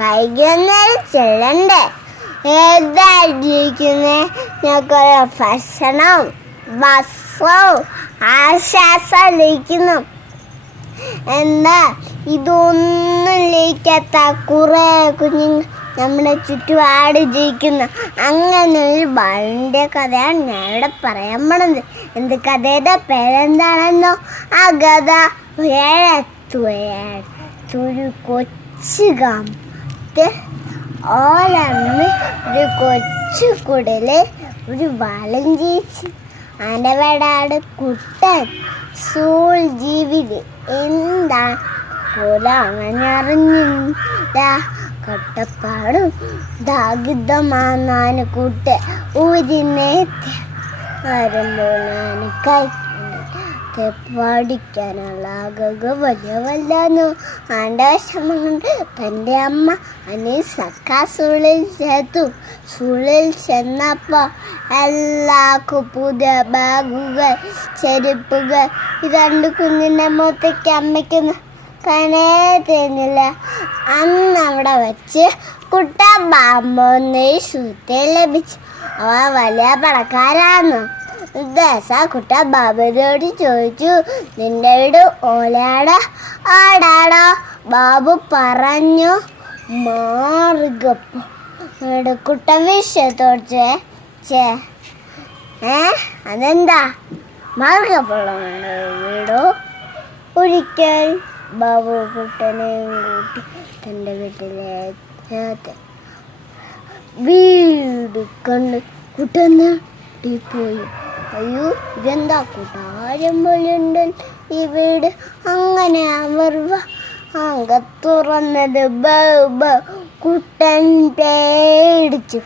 കൈകൊന്നേരം ചെല്ലണ്ടേ ഏതായിരിക്കുന്നേ ഞങ്ങൾക്കൊരു ഭക്ഷണവും വസ്ത്രവും ആശ്വാസം ലയിക്കുന്നു. എന്താ ഇതൊന്നും ലയിക്കാത്ത കുറേ കുഞ്ഞുങ്ങൾ നമ്മുടെ ചുറ്റുപാട് ജീവിക്കുന്നു. അങ്ങനെ ഒരു വളരെ കഥയാണ് ഞാനിവിടെ പറയാൻ പോണത്. എന്ത് കഥയുടെ പേരെന്താണെന്നോ? ആ കഥ ഒരു കൊച്ചു കാമ്പത്ത് ഓലമ്മ ഒരു കൊച്ചു കുടല് ഒരു വളം ചേച്ചി അനവടാട് കുട്ടൻ സൂൾ ജീവിതം എന്താ പോലെ അങ്ങനറിഞ്ഞില്ല. കട്ടപ്പാടും ദാഗിതമാനാന് കൂട്ട് ഊരിനേറ്റ് വരുമ്പോൾ ഞാൻ പഠിക്കാനുള്ള വലിയ വല്ലാന്നു ആണ്ടവശമുണ്ട്. തൻ്റെ അമ്മ അനി സക്കാസുള്ളിൽ ചേർത്തു. സുള്ളിൽ ചെന്നപ്പോൾ എല്ലാവർക്കും പുതിയ ബാഗുകൾ ചെരുപ്പുകൾ. രണ്ട് കുഞ്ഞിൻ്റെ മുഖത്തേക്ക് അമ്മയ്ക്ക് കനേ തരുന്നില്ല. അന്ന് അവിടെ വെച്ച് കുട്ട ബാമ്പൊന്ന് സുഹൃത്തെ ലഭിച്ചു. അവ വലിയ പണക്കാരാന്ന്. കുട്ട ബാബുവിനോട് ചോദിച്ചു, നിന്റെ വീട് ഓലാടാ ആടാടാ? ബാബു പറഞ്ഞു മാറുകപ്പോ. കുട്ട വിഷയത്തോട് അതെന്താ മാർഗപ്പുള്ള വീടോ? ഒരിക്കൽ ബാബു കുട്ടനെയും കൂട്ടി തൻ്റെ വീട്ടിലേക്ക് വീട് കണ്ട് കുട്ടന് പോയി. അയ്യോ, ഇതെന്താ കൂട്ടാരം പോലെയുണ്ട് ഈ വീട്. അങ്ങനെ അവർ തുറന്നത് കുട്ടൻ പേടിച്ചു.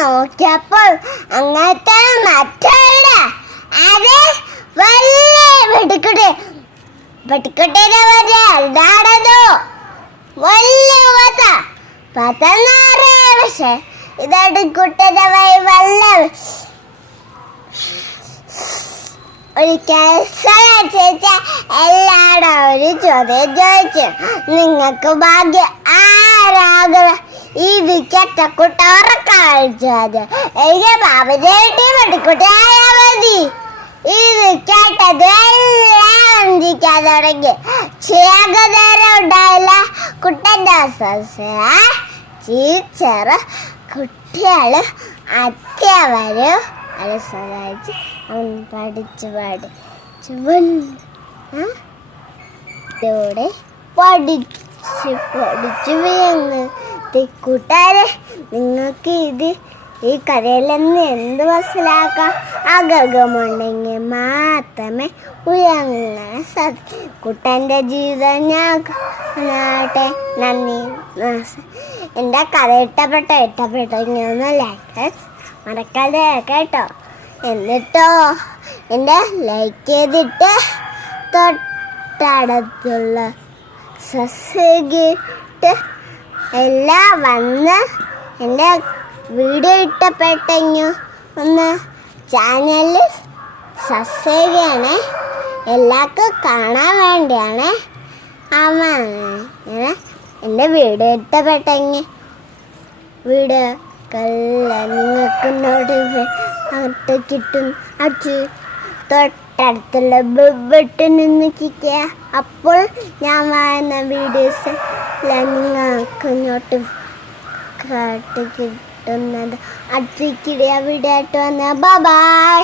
നോക്കിയപ്പോൾ അങ്ങനത്തെ മറ്റുള്ള അത് വലിയ വെട്ടിക്കുട്ടിയുടെ ഇതാണതോ വലിയ പത്തനാറ്. പക്ഷെ ഇതായിട്ട് കുട്ടൻ്റെ വല്ല ഒരു ചോദിച്ച എല്ലാവരും ഒരു ചോദ്യം ചോദിച്ചു, നിങ്ങൾക്ക് ഭാഗ്യം ആരാകുക? ഇത് കെട്ടക്കുട്ട ഉറക്കാഴ്ചത് എനിക്ക് ബാബുജി വെട്ടിക്കുട്ടി ആയാ മതി. ഇത് കേട്ടത് എല്ലാം ചിരിക്കാൻ തുടങ്ങി. ചേകനേരം ഉണ്ടായില്ല. കുട്ടൻ്റെ ടീച്ചറ് കുട്ടികള് അധ്യാപകരും അത് സഹായിച്ച് അവൻ പഠിച്ചു ഇതോടെ പഠിച്ചു വീങ്ങ്. കൂട്ടുകാരെ, നിങ്ങൾക്ക് ഈ കഥയിൽ നിന്ന് എന്ത് മനസ്സിലാക്കാം? ആഗ്രഹമുണ്ടെങ്കിൽ മാത്രമേ ഉയർന്ന കുട്ടൻ്റെ ജീവിതം ഞാട്ടെ. നന്ദി. എൻ്റെ കഥ ഇഷ്ടപ്പെട്ടെങ്കിൽ ലൈക്ക് മറക്കാതെ കേട്ടോ. എന്നിട്ടോ എൻ്റെ ലൈക്ക് ചെയ്തിട്ട് തൊട്ടടുത്തുള്ള സബ്സ്ക്രൈബ് എല്ലാം വന്ന് എൻ്റെ വീഡിയോ ഇഷ്ടപ്പെട്ടെങ്കിൽ ഒന്ന് ചാനലിൽ സബ്സ്ക്രൈബ് ചെയ്യണേ. എല്ലാവർക്കും കാണാൻ വേണ്ടിയാണ്. എൻ്റെ വീഡിയോ ഇഷ്ടപ്പെട്ടെങ്കിൽ വീഡിയോ നിങ്ങൾക്ക് നോട്ടിഫിക്കേഷൻ കിട്ടും. അടിച്ച് തൊട്ടടുത്തുള്ള ബട്ടൺ നിൽക്കുക. അപ്പോൾ ഞാൻ വരുന്ന വീഡിയോസ് നിങ്ങൾക്ക് നോട്ടിഫിക്കേഷൻ കിട്ടുന്നത്. അടുത്ത വീഡിയോ ആയിട്ട് വന്നാൽ ബൈ.